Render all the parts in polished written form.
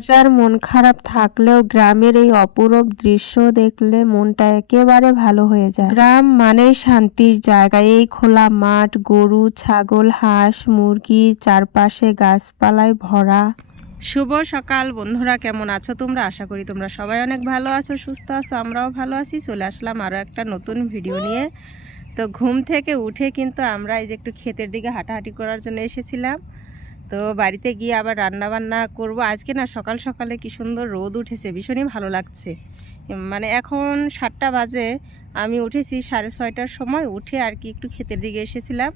হাজার মন খারাপ থাকলেও গ্রামের এই অপরূপ দৃশ্য দেখলে মনটা একেবারে ভালো হয়ে যায়। গ্রাম মানেই শান্তির জায়গা। এই খোলা মাঠ, গরু, ছাগল, হাঁস, মুরগি, চারপাশে গাছপালায় ভরা। শুভ সকাল বন্ধুরা, কেমন আছো তোমরা? আশা করি তোমরা সবাই অনেক ভালো আছো, সুস্থ আছো। আমরাও ভালো আছি। চলে আসলাম আরও একটা নতুন ভিডিও নিয়ে। তো ঘুম থেকে উঠে কিন্তু আমরা এই যে একটু ক্ষেতের দিকে হাঁটাহাঁটি করার জন্য এসেছিলাম। তো বাড়িতে গিয়ে আবার রান্না বান্না করব। আজকে না সকাল সকালে কি সুন্দর রোদ উঠেছে, ভীষণই ভালো লাগছে। মানে এখন 7টা বাজে, আমি উঠেছি 6:30টার সময়। উঠে আর কি একটু ক্ষেতের দিকে এসেছিলাম,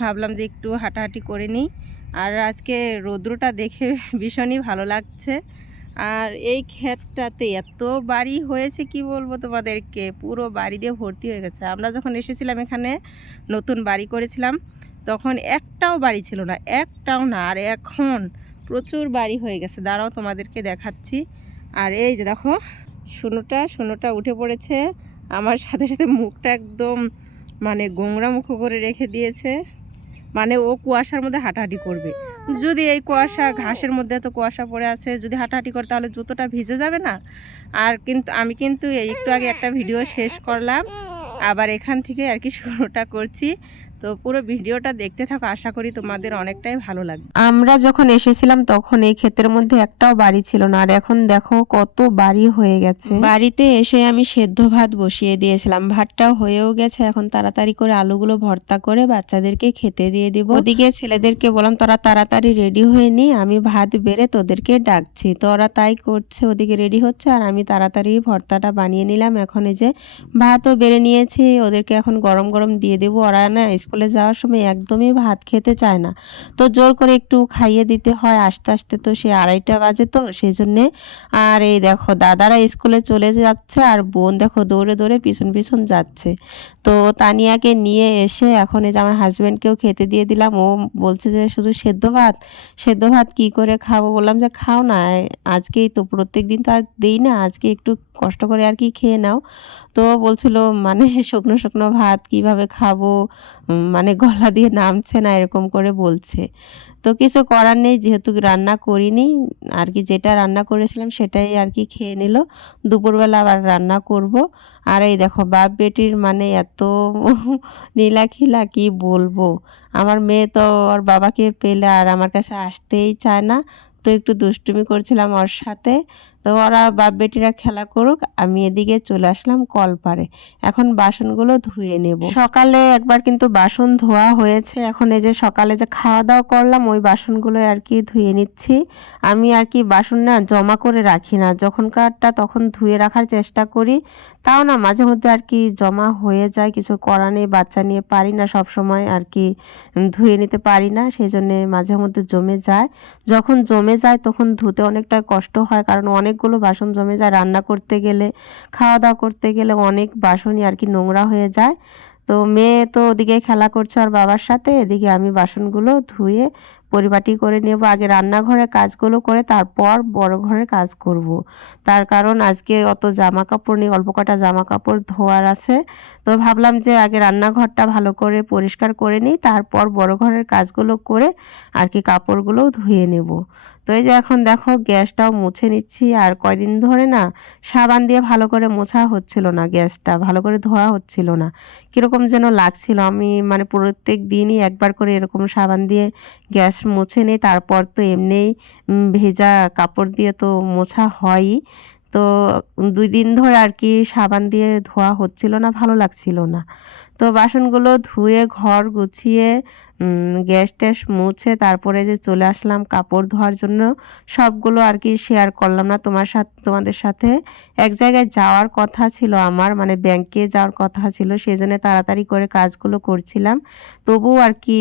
ভাবলাম যে একটু হাঁটাহাঁটি করে নিই। আর আজকে রৌদ্রটা দেখে ভীষণই ভালো লাগছে। আর এই ক্ষেতটাতে এত বাড়ি হয়েছে কি বলবো তোমাদেরকে, পুরো বাড়ি দিয়ে ভর্তি হয়ে গেছে। আমরা যখন এসেছিলাম এখানে নতুন বাড়ি করেছিলাম, তখন একটাও বাড়ি ছিল না, একটাও না। আর এখন প্রচুর বাড়ি হয়ে গেছে। দাঁড়াও তোমাদেরকে দেখাচ্ছি। আর এই যে দেখো, শুনুটা উঠে পড়েছে আমার সাথে সাথে, মুখটা একদম মানে গোংরা মুখ করে রেখে দিয়েছে। মানে ও কুয়াশার মধ্যে হাঁটাহাঁটি করবে। যদি এই কুয়াশা, ঘাসের মধ্যে তো কুয়াশা পড়ে আছে, যদি হাঁটাহাঁটি করে তাহলে জুতোটা ভিজে যাবে না? আর কিন্তু আমি কিন্তু একটু আগে একটা ভিডিও শেষ করলাম, আবার এখান থেকে আর কি শুরুটা করছি। তো পুরো ভিডিওটা দেখতে থাকো, আশা করি তোমাদের অনেকটাই ভালো লাগবে। আমরা যখন এসেছিলাম তখন এই ক্ষেতের মধ্যে একটাও বাড়ি ছিল না, আর এখন দেখো কত বাড়ি হয়ে গেছে। বাড়িতে এসে আমি সেদ্ধ ভাত বসিয়ে দিয়েছিলাম, ভাতটাও হয়েও গেছে। এখন তাড়াতাড়ি করে আলুগুলো ভর্তা করে বাচ্চাদেরকে খেতে দিয়ে দিব। ওদিকে ছেলেদেরকে বললাম তোরা তাড়াতাড়ি রেডি হয়ে নি, আমি ভাত বেড়ে তোদেরকে ডাকছি। তো ওরা তাই করছে, ওদিকে রেডি হচ্ছে, আর আমি তাড়াতাড়ি ভর্তাটা বানিয়ে নিলাম। এখন এই যে ভাতও বেড়ে নিয়েছি, ওদেরকে এখন গরম গরম দিয়ে দেবো। ওরা না স্কুলে যাওয়ার সময় একদমই ভাত খেতে চায় না, তো জোর করে একটু খাইয়ে দিতে হয়। আস্তে আস্তে তো সে 2:30 বাজে, তো সেই জন্যে। আর এই দেখো দাদারা স্কুলে চলে যাচ্ছে, আর বোন দেখো দৌড়ে দৌড়ে পিছন পিছন যাচ্ছে। তো তানিয়াকে নিয়ে এসে এখন এই যে আমার হাজব্যান্ডকেও খেতে দিয়ে দিলাম। ও বলছে যে শুধু সেদ্ধ ভাত কি করে খাবো? বললাম যে খাও না, আজকেই তো, প্রত্যেক দিন তো আর দেই না, আজকে একটু কষ্ট করে আর কি খেয়ে নাও। তো বলছিল মানে শুকনো শুকনো ভাত কিভাবে খাবো, মানে গলা দিয়ে নামছে না, এরকম করে বলছে। তো কিছু করার নেই, যেহেতু রান্না করিনি আর কি, যেটা রান্না করেছিলাম সেটাই আর কি খেয়ে নিল। দুপুরবেলা আবার রান্না করব। আর এই দেখো বাপ বেটির মানে এত নীলাখিলা কি বলবো। আমার মেয়ে তো ওর বাবাকে পেলে আর আমার কাছে আসতেই চায় না। তো একটু দুষ্টুমি করছিলাম ওর সাথে। তো ওরা বাপ বেটিরা খেলা করুক, আমি এদিকে চলে আসলাম কলপারে। এখন বাসনগুলো ধুয়ে নেব। সকালে একবার কিন্তু বাসন ধোয়া হয়েছে, এখন এই যে সকালে যে খাওয়া দাওয়া করলাম ওই বাসনগুলো আর কি ধুয়ে নিচ্ছি। আমি আর কি বাসন না জমা করে রাখি না, যখনকারটা তখন ধুয়ে রাখার চেষ্টা করি। তাও না মাঝে মধ্যে আর কি জমা হয়ে যায়, কিছু করা নেই, বাচ্চা নিয়ে পারি না সব সময় আর কি ধুয়ে নিতে পারি না, সেই জন্যে মাঝে মধ্যে জমে যায়। যখন জমে যায় তখন ধুতে অনেকটা কষ্ট হয়, কারণ অনেকগুলো বাসন জমে যায়। রান্না করতে গেলে, খাওয়া দাওয়া করতে গেলে অনেক বাসনই আর কি নোংরা হয়ে যায়। তো মেয়ে তো ওদিকে খেলা করছে আর বাবার সাথে, এদিকে আমি বাসনগুলো ধুয়ে পরিপাটি করে নেব। আগে রান্নাঘরের কাজগুলো করে তারপর বড় ঘরের কাজ করব। তার কারণ আজকে অত জামা কাপড় নেই, অল্প কটা জামা কাপড় ধোয়ার আছে। তো ভাবলাম যে আগে রান্নাঘরটা ভালো করে পরিষ্কার করে নিই, তারপর বড় ঘরের কাজগুলো করে আর কি কাপড়গুলোও ধুয়ে নেব। তো এই যে এখন দেখো গ্যাসটাও মুছে নিচ্ছি। আর কয়দিন ধরে না সাবান দিয়ে ভালো করে মোছা হচ্ছিল না, গ্যাসটা ভালো করে ধোয়া হচ্ছিল না, কীরকম যেন লাগছিল। আমি মানে প্রত্যেক দিনই একবার করে এরকম সাবান দিয়ে গ্যাস মুছে নিই, তারপর তো এমনিই ভেজা কাপড় দিয়ে তো মোছা হয়ই। তো 2 দিন ধরে আর কি সাবান দিয়ে ধোয়া হচ্ছিল না, ভালো লাগছিল না। তো বাসনগুলো ধুয়ে ঘর গুছিয়ে গ্যাস ট্যাস মুছে তারপরে যে চলে আসলাম কাপড় ধোয়ার জন্য। সবগুলো আর কি শেয়ার করলাম না তোমাদের সাথে। এক জায়গায় যাওয়ার কথা ছিল আমার, মানে ব্যাংকে যাওয়ার কথা ছিল, সেই জন্য তাড়াতাড়ি করে কাজগুলো করছিলাম। তবুও আর কি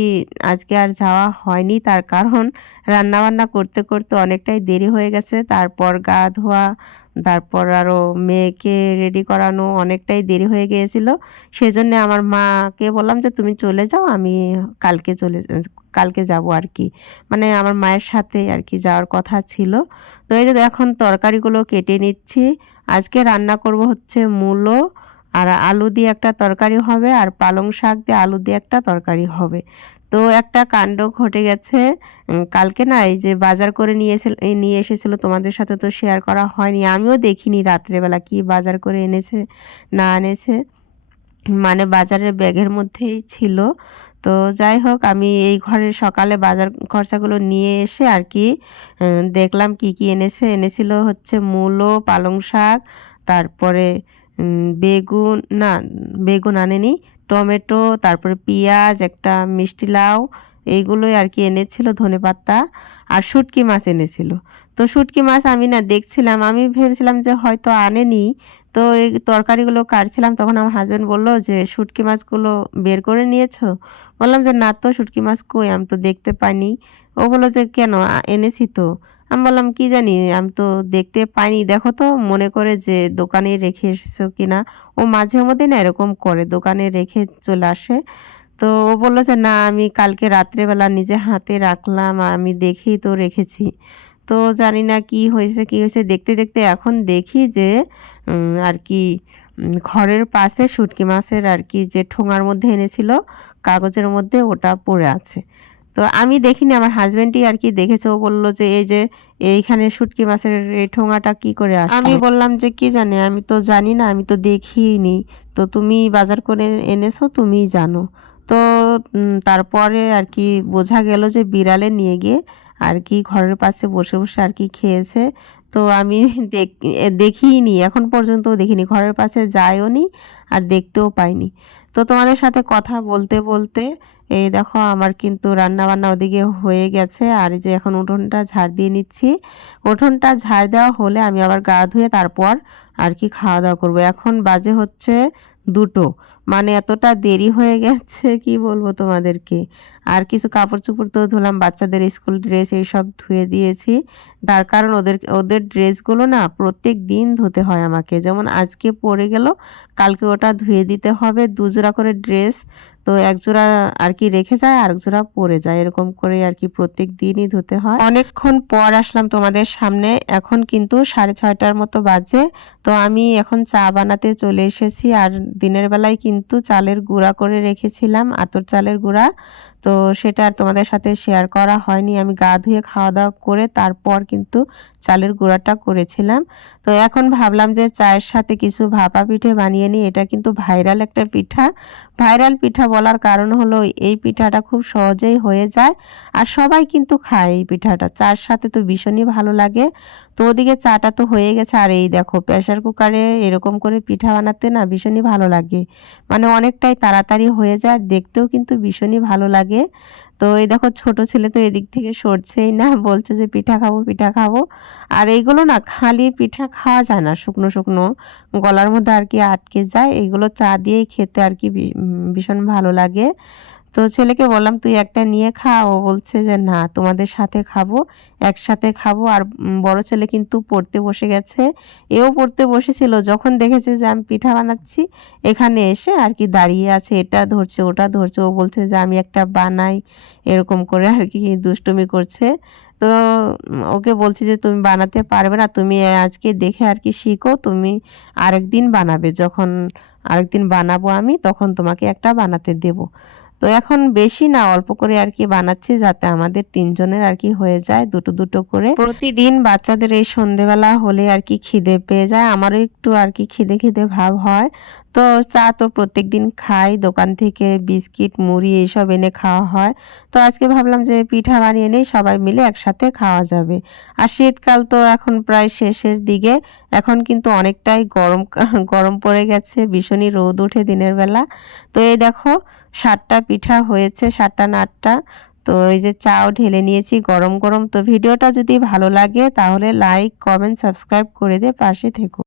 আজকে আর যাওয়া হয়নি, তার কারণ রান্নাবান্না করতে করতে অনেকটাই দেরি হয়ে গেছে। তারপর গা ধোয়া, তারপর আরও মেয়েকে রেডি করানো, অনেকটাই দেরি হয়ে গিয়েছিল। সেজন্য আমার মাকে বললাম যে তুমি চলে যাও, আমি কালকে যাব আর কি, মানে আমার মায়ের সাথে আর কি যাওয়ার কথা ছিল। তো এই যে এখন তরকারিগুলো কেটে নিচ্ছি। আজকে রান্না করব হচ্ছে মূলো আর আলু দিয়ে একটা তরকারি হবে, আর পালং শাক দিয়ে আলু দিয়ে একটা তরকারি হবে। তো একটা কাণ্ড ঘটে গেছে। কালকে না এই যে বাজার করে নিয়ে এসেছিল, তোমাদের সাথে তো শেয়ার করা হয়নি, আমিও দেখিনি রাত্রেবেলা কি বাজার করে এনেছে না এনেছে, মানে বাজারের ব্যাগের মধ্যেই ছিল। তো যাই হোক, আমি এই ঘরে সকালে বাজার খরচাগুলো নিয়ে এসে আর কি দেখলাম কি কি এনেছিল হচ্ছে মূলো, পালং শাক, তারপরে বেগুন, না বেগুন আনেনি, টমেটো, তারপরে পেঁয়াজ, একটা মিষ্টি লাউ, এইগুলোই আর কি এনেছিল, ধনেপাতা, আর শুটকি মাছ এনেছিল। তো শুটকি মাছ আমি না দেখছিলাম, আমি ভেবেছিলাম যে হয়তো আনেনি। তো এই তরকারিগুলো কাটছিলাম, তখন আমার হাজব্যান্ড বললো যে শুটকি মাছগুলো বের করে নিয়েছো? বললাম যে না তো, শুটকি মাছ কই, আমি তো দেখতে পাইনি। ও বললো যে কেন, এনেছি তো। আমি বললাম কি জানি, আমি তো দেখতে পাইনি, দেখো তো, মনে করে যে দোকানে রেখে এসেছো কিনা। ও মাঝে মধ্যে না এরকম করে, দোকানে রেখে চলে আসে। তো ও বললো যে না, আমি কালকে রাত্রেবেলা নিজে হাতে রাখলাম, আমি দেখেই তো রেখেছি। তো জানি না কি হয়েছে, দেখতে দেখতে এখন দেখি যে আর কি ঘরের পাশে শুটকি মাছের আর কি যে ঠোঙার মধ্যে এনেছিল কাগজের মধ্যে, ওটা পড়ে আছে। তো আমি দেখিনি, আমার হাজবেন্ডই আর কি দেখেছে। ও বললো যে এই যে এইখানে শুটকি মাছের এই ঠোঙাটা কি করে আসে। আমি বললাম যে কি জানে, আমি তো জানি না, আমি তো দেখিনি, তো তুমি বাজার করে এনেছো, তুমিই জানো। তো তারপরে আর কি বোঝা গেল যে বিড়ালে নিয়ে গিয়ে আর কি ঘরের পাশে বসে বসে আর কি খেয়েছে। তো আমি দেখিনি, এখন পর্যন্ত দেখিনি, ঘরের পাশে যাইও নি, আর দেখতেও পাইনি। তো তোমাদের সাথে কথা বলতে বলতে এই দেখো আমার কিন্তু রান্না বান্না ওদিকে হয়ে গেছে, আর এই যে এখন উঠোনটা ঝাড় দিয়ে নিচ্ছি। উঠোনটা ঝাড় দেওয়া হলে আমি আবার গা ধুয়ে তারপর আর কি খাওয়া দাওয়া করবো। এখন বাজে হচ্ছে 2টো, মানে এতটা দেরি হয়ে গেছে কি বলবো তোমাদেরকে। আর কিছু কাপড় চোপড় তো ধুলাম, বাচ্চাদের স্কুল ড্রেস এইসব ধুয়ে দিয়েছি। তার কারণ ওদের ড্রেসগুলো না প্রত্যেক দিন ধুতে হয় আমাকে, যেমন আজকে পরে গেল, কালকে ওটা ধুয়ে দিতে হবে। 2 জোড়া করে ড্রেস, তো 1 জোড়া আর কি রেখে যায়, আর 1 জোড়া পরে যায়, এরকম করে আর কি প্রত্যেক দিনই ধুতে হয়। অনেকক্ষণ পর আসলাম তোমাদের সামনে, এখন কিন্তু 6:30টার মতো বাজে। তো আমি এখন চা বানাতে চলে এসেছি, আর দিনের বেলায় কিন্তু চালের গুঁড়া করে রেখেছিলাম, আতর চালের গুঁড়া। তো সেটা আর তোমাদের সাথে শেয়ার করা হয়নি, আমি গা ধুয়ে খাওয়া দাওয়া করে তারপর কিন্তু চালের গুঁড়াটা করেছিলাম। তো এখন ভাবলাম যে চায়ের সাথে কিছু ভাপা পিঠে বানিয়ে নিই, এটা কিন্তু ভাইরাল একটা পিঠা। ভাইরাল পিঠা বলার কারণ হলো এই পিঠাটা খুব সহজেই হয়ে যায়, আর সবাই কিন্তু খায় এই পিঠাটা, চার সাথে তো ভীষণই ভালো লাগে। তো ওদিকে চাটা তো হয়ে গেছে, আর এই দেখো প্রেসার কুকারে এরকম করে পিঠা বানাতে না ভীষণই ভালো লাগে, মানে অনেকটাই তাড়াতাড়ি হয়ে যায়, আর দেখতেও কিন্তু ভীষণই ভালো লাগে। তো এই দেখো ছোট ছেলে তো এদিক থেকে সরছেই না, বলছে যে পিঠা খাবো পিঠা খাবো। আর এইগুলো না খালি পিঠা খাওয়া যায় না, শুকনো শুকনো গলার মধ্যে আর কি আটকে যায়, এইগুলো চা দিয়েই খেতে আর কি ভীষণ ভালো লাগে। তো ছেলেকে বললাম তুই একটা নিয়ে খা, ও বলছে যে না তোমাদের সাথে খাবো, একসাথে খাবো। আর বড় ছেলে কিন্তু পড়তে বসে গেছে, এও পড়তে বসেছিল, যখন দেখেছে যে আমি পিঠা বানাচ্ছি এখানে এসে আর কি দাঁড়িয়ে আছে, এটা ধরছে ওটা ধরছে, ও বলছে যে আমি একটা বানাই, এরকম করে আর কি দুষ্টুমি করছে। তো ওকে বলছি যে তুমি বানাতে পারবে না, তুমি আজকে দেখে আর কি শিখো, তুমি আরেকদিন বানাবে, যখন আরেকদিন বানাবো আমি তখন তোমাকে একটা বানাতে দেবো। তো এখন বেশি না, অল্প করে আর কি বানাচ্ছি, যাতে আমাদের 3জনের আর কি হয়ে যায়, দুটো দুটো করে। প্রতিদিন বাচ্চাদের এই সন্ধেবেলা হলে আর কি খিদে পেয়ে যায়, আমারও একটু আর কি খিদে খিদে ভাব হয়। তো চা তো প্রত্যেক দিন খাই, দোকান থেকে বিস্কিট মুড়ি এইসব এনে খাওয়া হয়। তো আজকে ভাবলাম যে পিঠা বানিয়ে নেই, সবাই মিলে একসাথে খাওয়া যাবে। আর শীতকাল তো এখন প্রায় শেষের দিকে, এখন কিন্তু অনেকটাই গরম গরম পড়ে গেছে, ভীষণই রোদ ওঠে দিনের বেলা। তো এই দেখো 7টা পিঠা হয়েছে, 7টা না 8টা। তো এই যে চাও ঢেলে নিয়েছি গরম গরম। তো ভিডিওটা যদি ভালো লাগে তাহলে লাইক কমেন্ট সাবস্ক্রাইব করে দিয়ে পাশে থেকো।